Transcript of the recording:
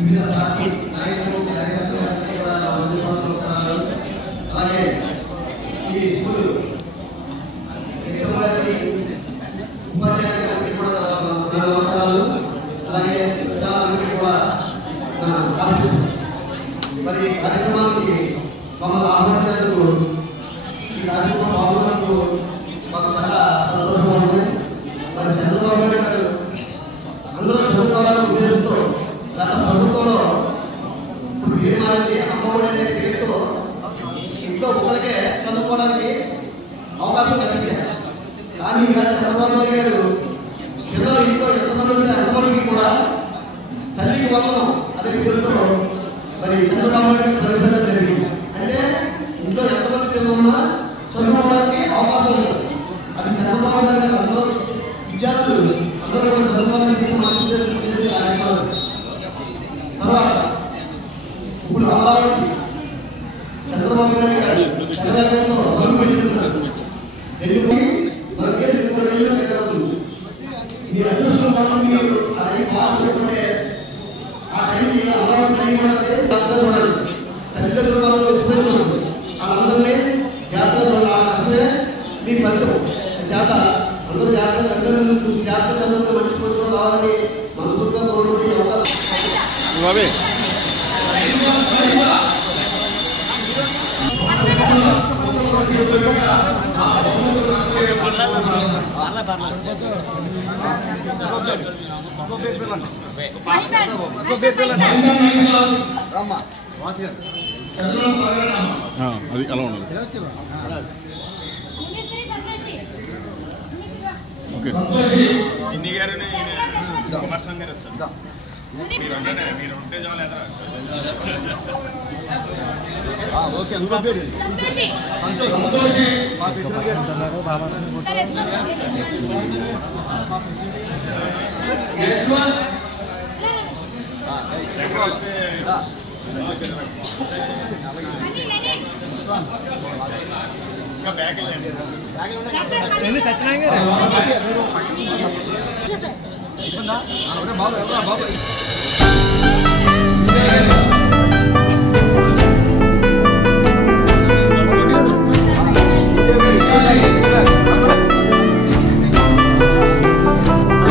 వివిధ పార్టీ నాయకులు కార్యకర్తలు కూడా అలాగే ఈ స్కూల్ ఉపాధ్యాయులకి కూడా నా నమస్కారాలు. అలాగే పిల్లలందరికీ కూడా నా ఆశీస్సులు. మరి కార్యక్రమానికి మమ్మల్ని ఆహ్వానించేందుకు ఈ కార్యక్రమం పాల్గొన్నందుకు మాకు చాలా సంతోషంగా ఉంది. మరి చంద్రబాబు నాయుడు గారు అందరూ చదువుకోవాలనే ఉద్దేశంతో గత ప్రభుత్వంలో ఇప్పుడు ఏమారి అమ్మఒడి అనే పేరుతో ఇంట్లో ఒకరికే చదువుకోవడానికి అవకాశం కల్పించారు. కానీ ఇక్కడ చంద్రబాబు నాయుడు గారు పిల్లలు ఇంట్లో ఎంతమంది ఉంటే అంతమందికి కూడా తల్లికి వందనం అనే పేరుతో మరి చంద్రబాబు నాయుడు గారు ప్రవేశపెట్టడం జరిగింది. అంటే ఇంట్లో ఎంతమంది పిల్లలు ఉన్నా చదువుకోవడానికి అవకాశం ఉంటుంది. అది చంద్రబాబు నాయుడు గారు అందరూ విద్యార్థులు అందరూ కూడా చదువుకోవాలని మంచి ఉద్దేశం చేసి కార్యక్రమాలు. తర్వాత ఇప్పుడు అమరావతి చంద్రబాబు నాయుడు గారు తెలంగాణలో మొదలు పెట్టిస్తున్నారు. వెళ్ళిపోయి మనకే 2 ఏళ్ళు అవుతుంది. ఈ అదృష్టం మనం మీరు ఆ టైం పాస్ పెట్టుకుంటే ఆ టైంకి అమరావతి టైం అనేది జాగ్రత్త చూడాలి. తల్లిదండ్రుల వాళ్ళు విస్మరించవచ్చు. వాళ్ళందరినీ జాగ్రత్త చూడాలి. మీ ఫలితం జాత అందరూ జాగ్రత్త అందరూ జాగ్రత్త చదువుకుని మంచి పొజిషన్ రావాలని మనస్ఫూర్తిగా కోరుకునే అవకాశం. అది అలా ఉన్నది. ఓకే ఇన్ని గారు కుమారస్వామి గారు వస్తారు. మీరు ఉంటే చాలు ఎదురా. ఓకే ఇంకా బ్యాగ్ సత్యనారాయణ గారు బాబు